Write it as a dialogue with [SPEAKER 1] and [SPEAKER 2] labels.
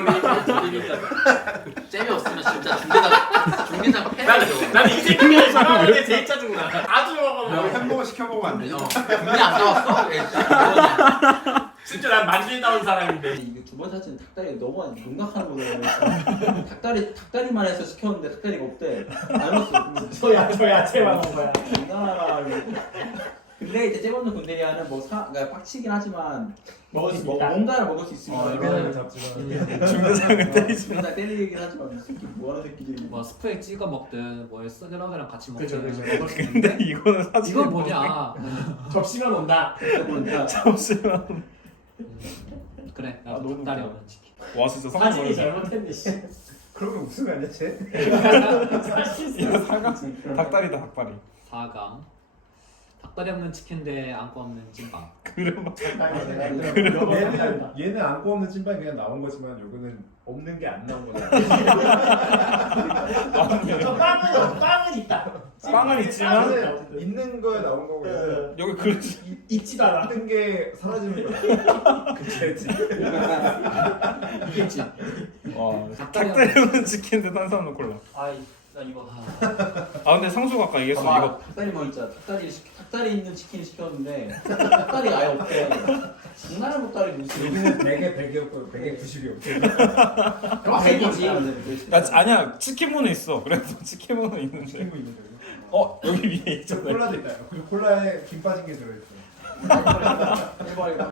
[SPEAKER 1] 잼이 없으면 진짜 중계장 패야죠.
[SPEAKER 2] 나는 이 새끼가 좋아하는 게 제일 짜증나. 아주 먹어.
[SPEAKER 3] 햄버거 시켜보고 안 되냐?
[SPEAKER 1] 분이 안 나왔어? 예, 진짜.
[SPEAKER 2] 진짜 난 만질 나온 사람인데.
[SPEAKER 4] 이게 두 번 사진 닭다리 너무 농락하는 거예요. 닭다리만 해서 시켰는데 닭다리가 없대. 알았어.
[SPEAKER 2] 저 야채만 먹은 거야.
[SPEAKER 4] 장난하라. 근데 이제 째먹는 군대리아는 그러니까 빡치긴 하지만
[SPEAKER 2] 먹을 수 있다.
[SPEAKER 4] 뭔가를 먹을 수 있으니까.
[SPEAKER 2] 이거는 잡지만.
[SPEAKER 5] 중대장을 때리지.
[SPEAKER 4] 중대장 때리긴 하지만 이 새끼 뭐하는 새끼들이.
[SPEAKER 6] 뭐 스프에 찍어 먹든 뭐 샐러드랑 같이
[SPEAKER 2] 그죠,
[SPEAKER 6] 먹든
[SPEAKER 2] 그죠.
[SPEAKER 6] 먹을 수
[SPEAKER 5] 근데
[SPEAKER 6] 있는데
[SPEAKER 5] 이거는 사실
[SPEAKER 6] 이건 뭐냐?
[SPEAKER 2] 접시만 온다.
[SPEAKER 5] 잠시만.
[SPEAKER 6] 그래
[SPEAKER 5] 아, 너무
[SPEAKER 6] 닭다리
[SPEAKER 5] 웃겨.
[SPEAKER 6] 없는 치킨.
[SPEAKER 5] 와 진짜
[SPEAKER 2] 사진이
[SPEAKER 5] 상상을.
[SPEAKER 2] 잘못했네. 씨.
[SPEAKER 3] 그러면 우승 아니야 쟤?
[SPEAKER 2] 사실
[SPEAKER 5] 닭다리다 닭다리.
[SPEAKER 6] 4강 닭다리 없는 치킨 대 안고 없는 찐빵.
[SPEAKER 5] 그럼
[SPEAKER 3] 얘는 안고 없는 찐빵이 그냥 나온 거지만 요거는 없는 게 안 나온 거잖아.
[SPEAKER 2] 저 빵은 있다.
[SPEAKER 5] 빵은 있지만
[SPEAKER 2] 빵은
[SPEAKER 3] 있는 거에 나온 거고 얘는
[SPEAKER 5] 여기 그릇이
[SPEAKER 2] 있지도 않아.
[SPEAKER 3] 있는 게 사라지는 거야. 그치.
[SPEAKER 6] 이겠지.
[SPEAKER 5] 와
[SPEAKER 6] 닭다리
[SPEAKER 5] 닭다리 없는 치킨 대 탄수화물 콜라.
[SPEAKER 2] 나 이거.
[SPEAKER 5] 아 근데 상수가 아까 얘기했어
[SPEAKER 4] 봐봐,
[SPEAKER 5] 이거.
[SPEAKER 4] 닭다리 뭐 있잖아. 닭다리 있는 치킨 시켰는데 닭다리 아예 없대. 장난을 못 다리 무슨.
[SPEAKER 3] 얘는 100에 100이었고 100에 90이었고.
[SPEAKER 4] 아, 백이지.
[SPEAKER 5] 나 아니야 치킨무는 있어. 그래서 치킨무는 있는데.
[SPEAKER 3] 친구 있는데.
[SPEAKER 5] 여기 위에
[SPEAKER 3] 저
[SPEAKER 5] 있잖아.
[SPEAKER 3] 콜라도 있다. 그리고 콜라에 김 빠진 게 들어있어.
[SPEAKER 4] 해봐.